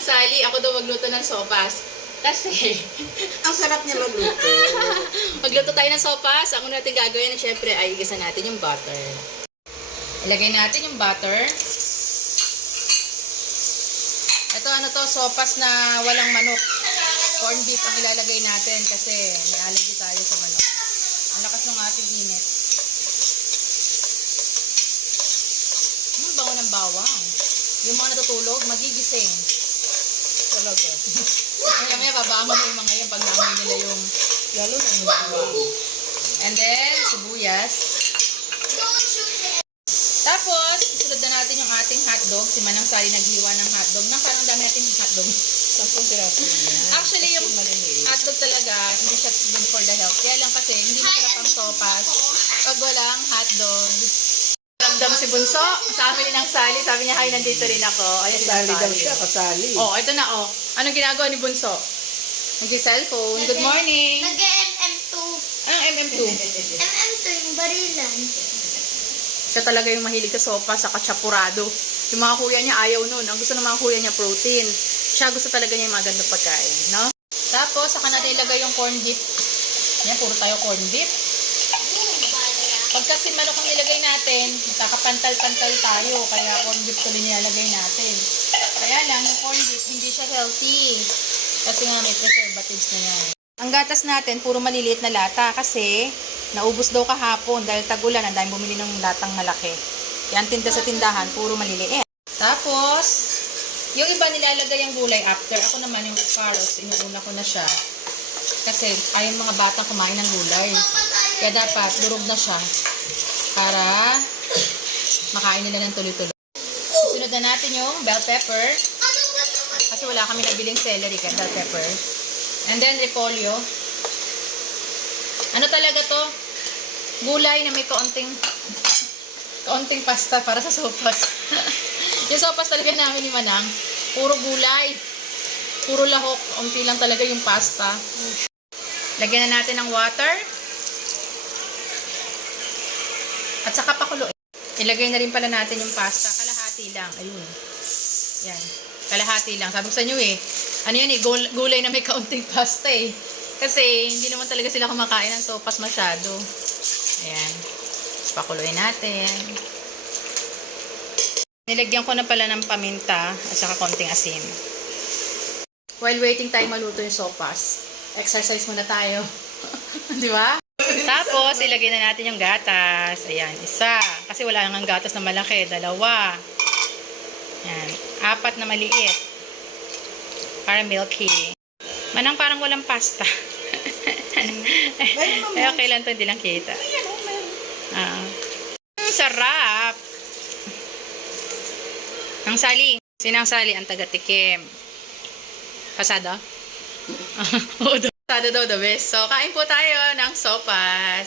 Sali, ako daw magluto ng sopas. Kasi, Ang sarap niya magluto. magluto tayo ng sopas. Ang una natin gagawin, syempre, ay igisa natin yung butter. Ilagay natin yung butter. Ito ano to, sopas na walang manok. Corn beef ang ilalagay natin kasi may allergy tayo sa manok. Ang lakas ng ating init. Bango ng bawang. Yung mga natutulog, magigising. Talaga. Maya babangon na yung mga yan pag namin nila yung lalo na yung bawang. And then, sibuyas. Tapos, isunod na natin yung ating hotdog. Si Manang Sally naghiwa ng hotdog. Nang parang dami natin hotdog. 10 piraso lang yan. Actually, yung hotdog talaga, hindi siya good for the health. Kaya lang kasi, hindi masarap ang sopas pag walang hotdog. Ramdam si Bunso, sa amin ng Sally, sabi niya, ay, nandito rin ako. Ayun, Kasali daw siya, kasali. Oh, ito na, oh. Anong ginagawa ni Bunso? Nag-cellphone. Good morning. Nag-MM2. Anong MM2? MM2 yung barilan. Siya talaga yung mahilig sa sopa, sa katsapurado. Yung mga kuya niya, ayaw nun. Ang gusto ng mga kuya niya, protein. Siya gusto talaga niya yung mga gandang pagkain, no? Tapos, saka natin ilagay yung corn beef. Yan, puro tayo corn beef. Pag kasi manok ang nilagay natin, magkakapantal-pantal tayo. Kaya corn beef tuloy nilalagay natin. Kaya lang, yung corn beef, hindi siya healthy. Kasi nga may preservatives na yan. Ang gatas natin, puro maliliit na lata. Kasi, naubos daw kahapon. Dahil tagulan, ang dahil bumili ng latang malaki. Yan, tinda sa tindahan, puro maliliit. Tapos, yung iba nilalagay ang gulay after. Ako naman, yung carrots, inuuna ko na siya. Kasi, ayaw mga batang kumain ng gulay. Kaya dapat, durog na siya para makain nila ng tuloy-tuloy. Sunod na natin yung bell pepper. Kasi wala kami nabiling celery kaya bell pepper. And then, repolyo. Ano talaga to? Gulay na may kaunting pasta para sa sopas. Yung sopas talaga namin ni Manang, puro gulay. Puro lahok. Unti lang talaga yung pasta. Lagyan na natin ng water. At saka pakulo. Ilagay na rin pala natin yung pasta. Kalahati lang. Ayun. Yan. Kalahati lang. Sabi ko sa inyo ano yun gulay na may kaunting pasta Kasi hindi naman talaga sila kumakain ng sopas masyado. Ayan. Pakuloy natin. Nilagyan ko na pala ng paminta at saka konting asin. While waiting tayo maluto yung sopas, exercise muna tayo. Di ba? Tapos, ilagay na natin yung gatas. Ayan, isa. Kasi wala nang gatas na malaki. 2. Ayan, 4 na maliit. Para milky. Manang parang walang pasta. Okay lang to, hindi lang kita. Sarap! Ang Sally. Sinang Sally ang taga-tikim. Pasado? Oo, pasado daw the best. So, kain po tayo ng sopas.